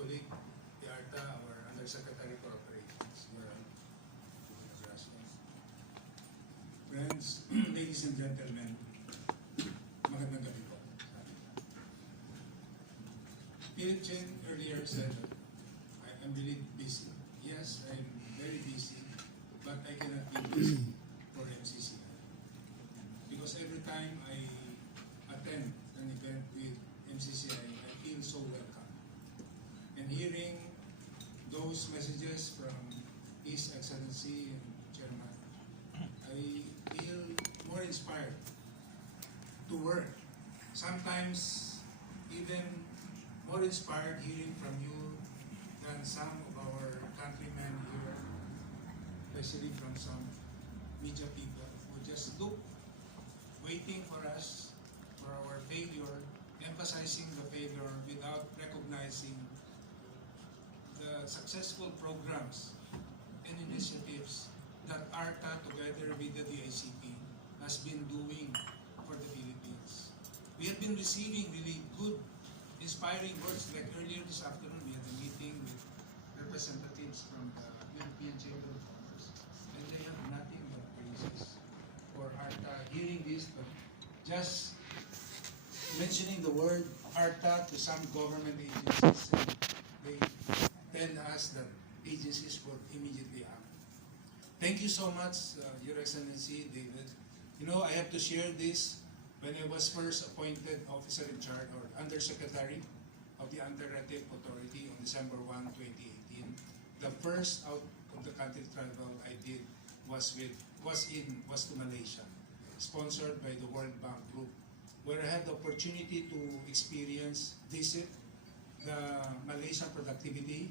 colleague, the ARTA, our Undersecretary for Operations. Friends, ladies and gentlemen, magandang gabi po. Philip Chen earlier said that I'm really busy. Yes, I'm very busy, but I cannot be busy for MCCI. Because every time I attend an event with MCCI, I feel so welcome. And hearing those messages from His Excellency and Chairman, I feel more inspired to work. Sometimes even more inspired hearing from you than some of our countrymen here, especially from some media people who just look, waiting for us, for our failure, emphasizing the failure without recognizing the successful programs and initiatives that ARTA together with the DICP has been doing for the Philippines. We have been receiving really good, inspiring words. Like earlier this afternoon, we had a meeting with representatives from the European Chamber of Commerce, and they have nothing but praises for ARTA. Hearing this, but just mentioning the word ARTA to some government agencies, and they tell us that agencies will immediately act. Thank you so much, Your Excellency, David. You know, I have to share this. When I was first appointed officer in charge or undersecretary of the Anti-Rape Authority on December 1, 2018, the first out of the country travel I did was to Malaysia, sponsored by the World Bank Group, where I had the opportunity to visit the Malaysian Productivity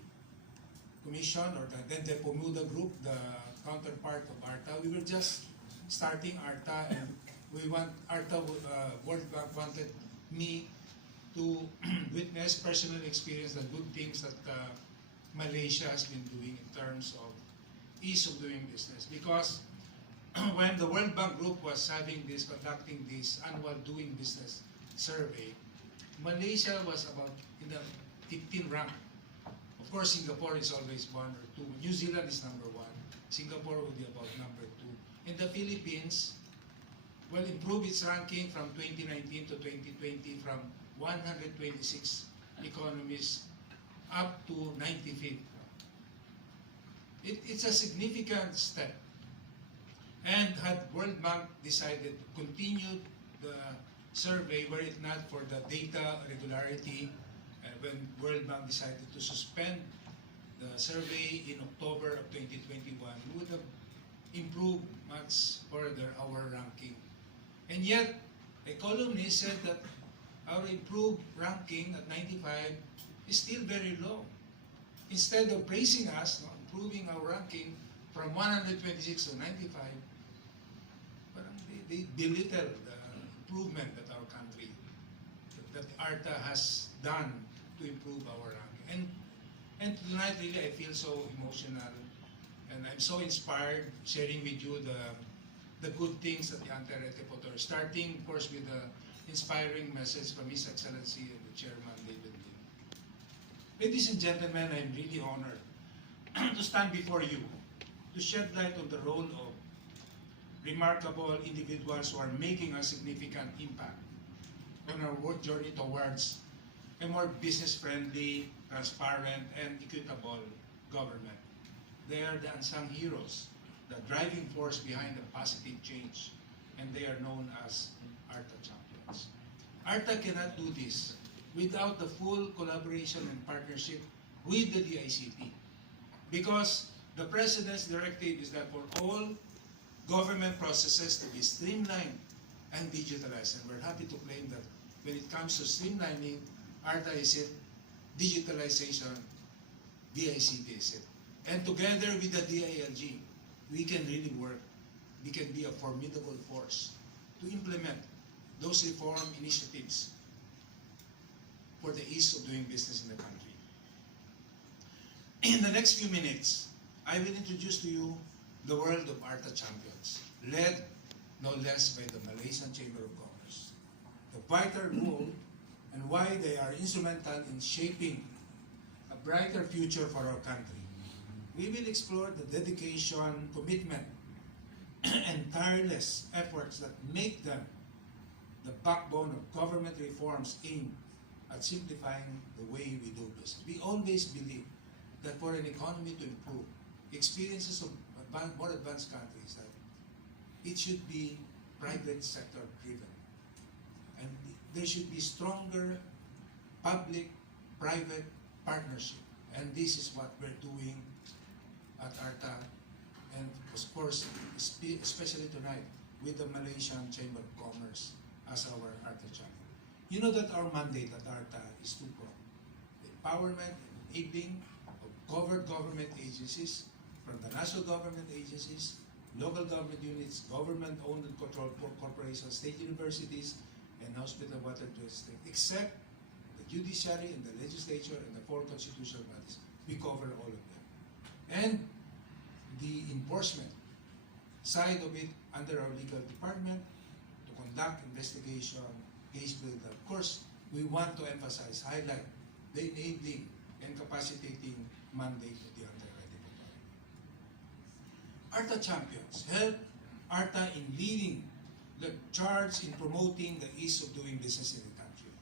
Commission, or then the Pemuda Group, the counterpart of ARTA. We were just starting ARTA, and World Bank wanted me to witness personal experience the good things that Malaysia has been doing in terms of ease of doing business. Because when the World Bank Group was conducting this annual doing business survey, Malaysia was about in the 15th rank. Of course, Singapore is always 1 or 2. New Zealand is number 1. Singapore will be about number 2. And the Philippines will improve its ranking from 2019 to 2020 from 126 economies up to 95th. It's a significant step. And had World Bank decided to continue the survey were it not for the data regularity, when World Bank decided to suspend the survey in October of 2021, we would have improved much further our ranking. And yet, a columnist said that our improved ranking at 95 is still very low. Instead of praising us, improving our ranking from 126 to 95, they belittle the improvement that our country, that ARTA has done to improve our ranking. And tonight, really, I feel so emotional, and I'm so inspired sharing with you the good things that the Anti-Rape Authority, starting, of course, with the inspiring message from His Excellency and the Chairman, David Lim. Ladies and gentlemen, I'm really honored to stand before you to shed light on the role of remarkable individuals who are making a significant impact on our work journey towards a more business-friendly, transparent, and equitable government. They are the unsung heroes, the driving force behind the positive change, and they are known as ARTA champions. ARTA cannot do this without the full collaboration and partnership with the DICP, because the President's directive is that for all government processes to be streamlined and digitalized, and we're happy to claim that when it comes to streamlining, ARTA is it, digitalization, DICP is it. And together with the DILG, we can really work. We can be a formidable force to implement those reform initiatives for the ease of doing business in the country. In the next few minutes, I will introduce to you the world of ARTA champions, led no less by the Malaysian Chamber of Commerce. The vital role and why they are instrumental in shaping a brighter future for our country. We will explore the dedication, commitment, and tireless efforts that make them the backbone of government reforms aimed at simplifying the way we do business. We always believe that for an economy to improve, experiences of more advanced countries, that it should be private sector driven. And there should be stronger public-private partnership. And this is what we're doing at ARTA, and of course, especially tonight, with the Malaysian Chamber of Commerce as our ARTA champion. You know that our mandate at ARTA is two-pronged: the empowerment and enabling of covered government agencies, from the national government agencies, local government units, government-owned and controlled corporations, state universities, and hospital water district, except the judiciary and the legislature and the four constitutional bodies. We cover all of them. And the enforcement side of it under our legal department to conduct investigation, case build. Of course, we want to emphasize, highlight the enabling and capacitating mandate of the underwriting authority. ARTA champions help ARTA in leading the charge in promoting the ease of doing business in the country.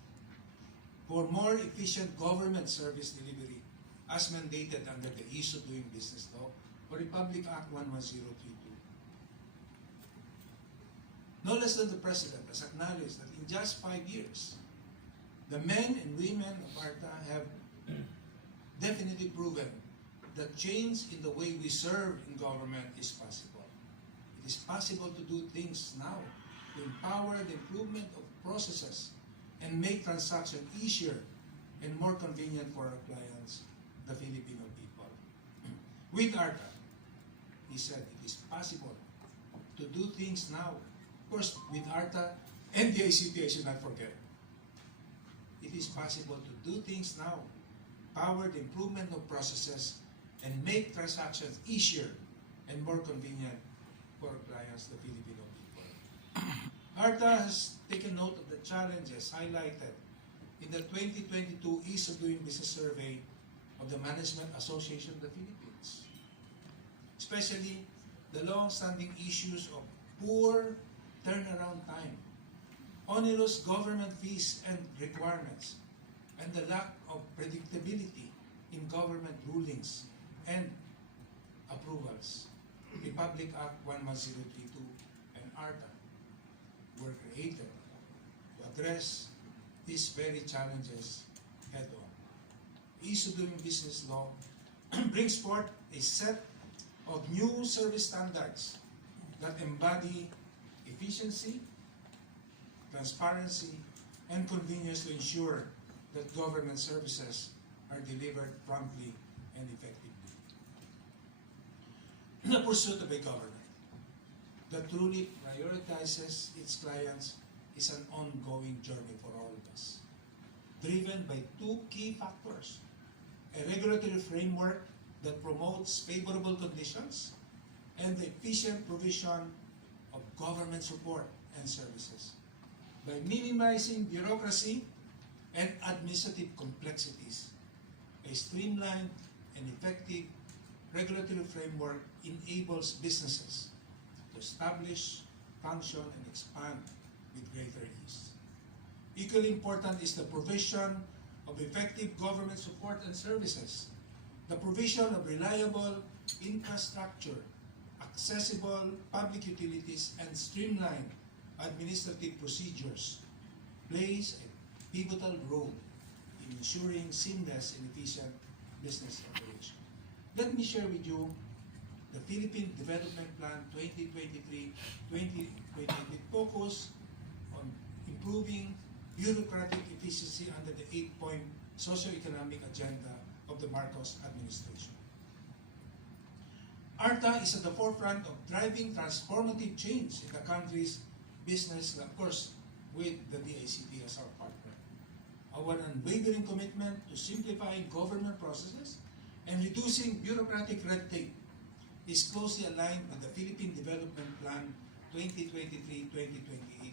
For more efficient government service delivery, as mandated under the Ease of Doing Business Law, or Republic Act 11032. No less than the President has acknowledged that in just 5 years, the men and women of ARTA have definitely proven that change in the way we serve in government is possible. It is possible to do things now to empower the improvement of processes and make transactions easier and more convenient for our clients, the Filipino people. With ARTA, he said it is possible to do things now. Of course, with ARTA and the ICT, I should not forget. It is possible to do things now, power the improvement of processes, and make transactions easier and more convenient for our clients, the Filipino people. ARTA has taken note of the challenges highlighted in the 2022 Ease of Doing Business Survey of the Management Association of the Philippines, especially the long-standing issues of poor turnaround time, onerous government fees and requirements, and the lack of predictability in government rulings and approvals. Republic Act 11032 and ARTA were created to address these very challenges head-on. Ease of Doing Business Law brings forth a set of new service standards that embody efficiency, transparency, and convenience to ensure that government services are delivered promptly and effectively. The pursuit of a government that truly prioritizes its clients is an ongoing journey for all of us, driven by two key factors: a regulatory framework that promotes favorable conditions and the efficient provision of government support and services. By minimizing bureaucracy and administrative complexities, a streamlined and effective regulatory framework enables businesses to establish, function, and expand with greater ease. Equally important is the provision of effective government support and services, the provision of reliable infrastructure, accessible public utilities, and streamlined administrative procedures plays a pivotal role in ensuring seamless and efficient business operation. Let me share with you the Philippine Development Plan 2023-2028 with focus on improving bureaucratic efficiency under the 8-point socio-economic agenda of the Marcos administration. ARTA is at the forefront of driving transformative change in the country's business, of course, with the DICT as our partner. Our unwavering commitment to simplifying government processes and reducing bureaucratic red tape is closely aligned with the Philippine Development Plan 2023-2028,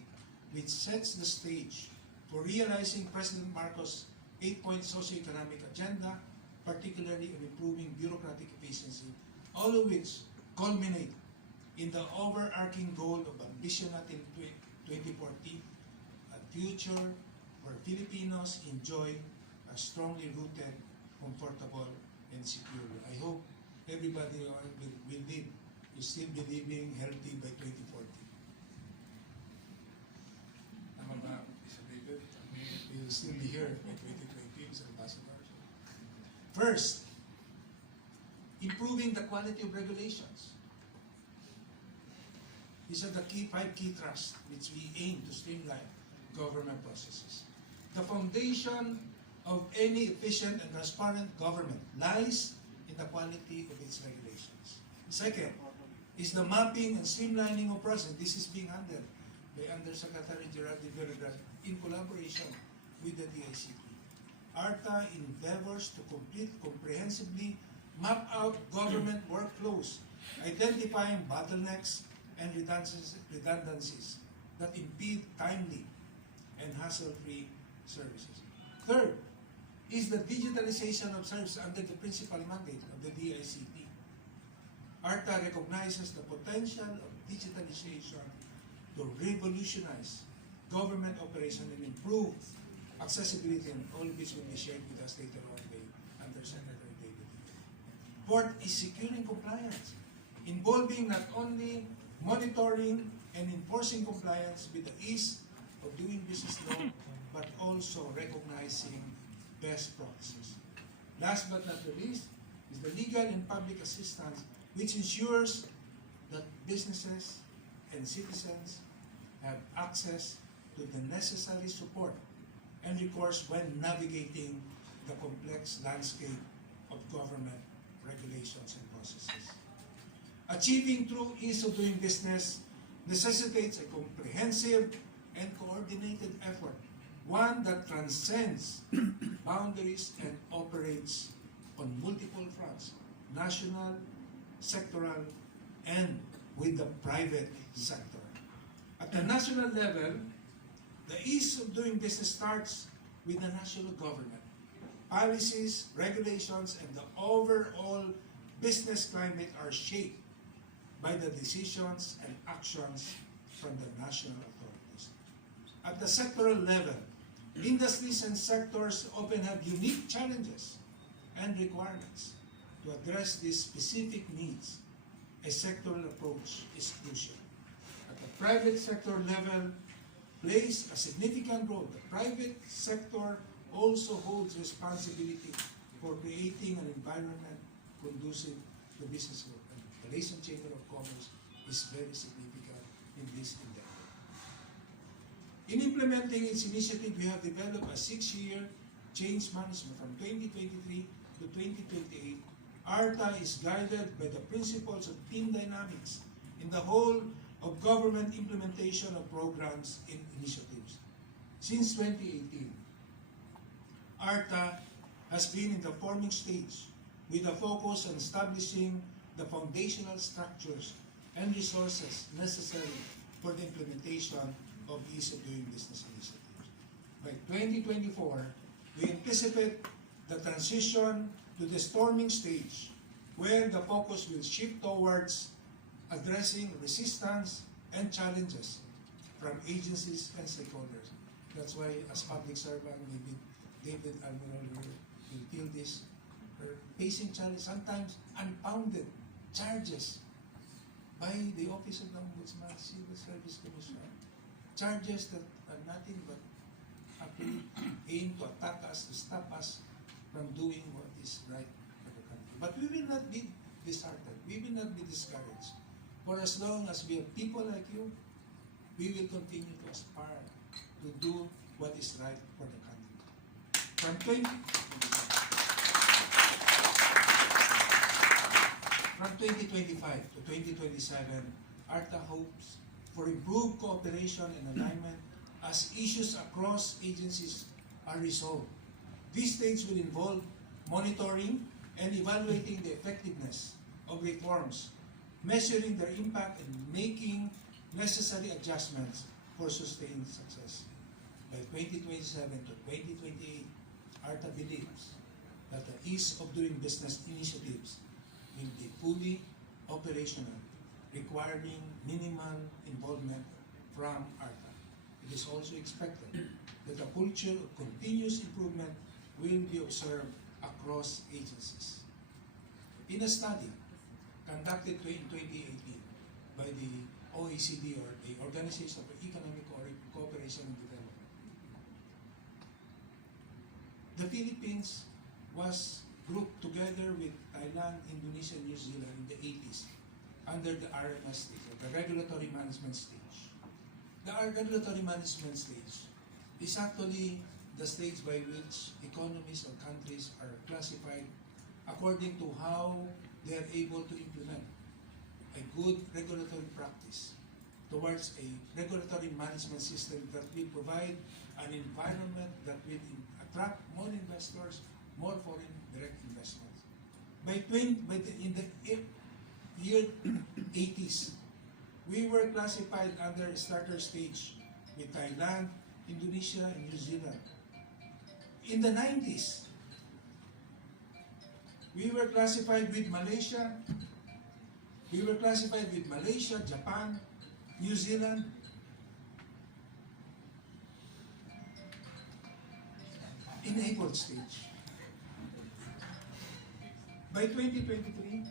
which sets the stage for realizing President Marcos' 8-point socio-economic agenda particularly on improving bureaucratic efficiency, all of which culminate in the overarching goal of ambition natin 2040, a future where Filipinos enjoy a strongly rooted, comfortable, and secure. I hope everybody will still be living healthy by 2040. Tama ba, Mr. David? We will still be here by 2020, Mr. Ambassador. First, improving the quality of regulations. These are the five key thrusts which we aim to streamline government processes. The foundation of any efficient and transparent government lies in the quality of its regulations. Second is the mapping and streamlining of process. This is being handled by Undersecretary Gerald de Vergas in collaboration with the DICT. ARTA endeavors to comprehensively map out government workflows, identifying bottlenecks and redundancies that impede timely and hassle-free services. Third is the digitalization of services under the principal mandate of the DICT. ARTA recognizes the potential of digitalization to revolutionize government operation and improve accessibility, and all of this will be shared with us later on by Undersecretary David. Fourth is securing compliance, involving not only monitoring and enforcing compliance with the ease of doing business law, but also recognizing best practices. Last but not the least is the legal and public assistance, which ensures that businesses and citizens have access to the necessary support and recourse when navigating the complex landscape of government regulations and processes. Achieving true ease of doing business necessitates a comprehensive and coordinated effort, one that transcends boundaries and operates on multiple fronts, national, sectoral, and with the private sector. At the national level, the ease of doing business starts with the national government. Policies, regulations, and the overall business climate are shaped by the decisions and actions from the national authorities. At the sectoral level, industries and sectors often have unique challenges and requirements. To address these specific needs, a sectoral approach is crucial. At the private sector level, plays a significant role. The private sector also holds responsibility for creating an environment conducive to business work. And the Malaysian Chamber of Commerce is very significant in this endeavor. In implementing its initiative, we have developed a 6-year change management from 2023 to 2028. ARTA is guided by the principles of team dynamics in the whole of government implementation of programs and initiatives. Since 2018, ARTA has been in the forming stage with a focus on establishing the foundational structures and resources necessary for the implementation of ease of doing business initiatives. By 2024, we anticipate the transition to the storming stage, where the focus will shift towards addressing resistance and challenges from agencies and stakeholders. That's why, as public servant, maybe David Admiral will feel this, facing challenge, sometimes unfounded charges by the Office of the Ombudsman, Civil Service Commission, charges that are nothing but actually aim to attack us, to stop us from doing what is right for the country. But we will not be disheartened. We will not be discouraged. For as long as we have people like you, we will continue to aspire to do what is right for the country. From 2025 to 2027, ARTA hopes for improved cooperation and alignment as issues across agencies are resolved. This stage will involve monitoring and evaluating the effectiveness of reforms, measuring their impact, and making necessary adjustments for sustained success. By 2027 to 2028, ARTA believes that the ease of doing business initiatives will be fully operational, requiring minimal involvement from ARTA. It is also expected that a culture of continuous improvement will be observed across agencies. In a study conducted in 2018 by the OECD, or the Organization for Economic Cooperation and Development, the Philippines was grouped together with Thailand, Indonesia, and New Zealand in the 80s under the RMS stage, or the Regulatory Management Stage. The Regulatory Management Stage is actually the stage by which economies or countries are classified according to how they are able to implement a good regulatory practice towards a regulatory management system that will provide an environment that will attract more investors, more foreign direct investments. In the year 80s, we were classified under a starter stage with Thailand, Indonesia, and New Zealand. In the 90s, we were classified with Malaysia. We were classified with Malaysia, Japan, New Zealand. Enabled stage. By 2023,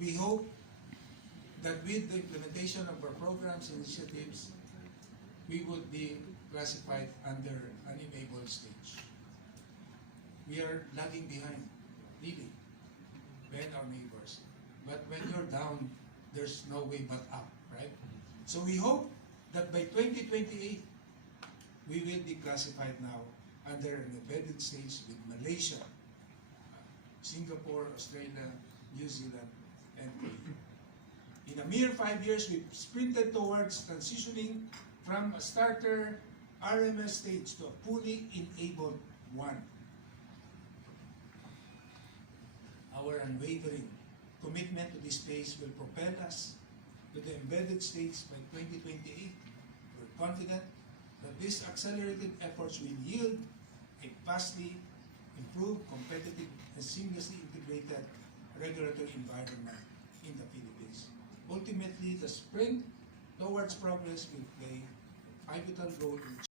we hope that with the implementation of our programs and initiatives, we would be classified under an enabled stage. We are lagging behind, really, than our neighbors. But when you're down, there's no way but up, right? So we hope that by 2028, we will be classified now under an embedded stage with Malaysia, Singapore, Australia, New Zealand, and Korea. In a mere 5 years, we've sprinted towards transitioning from a starter RMS stage to a fully enabled one. Our unwavering commitment to this space will propel us to the embedded stage by 2028. We're confident that these accelerated efforts will yield a vastly improved, competitive, and seamlessly integrated regulatory environment in the Philippines. Ultimately, the sprint towards progress will play a pivotal role in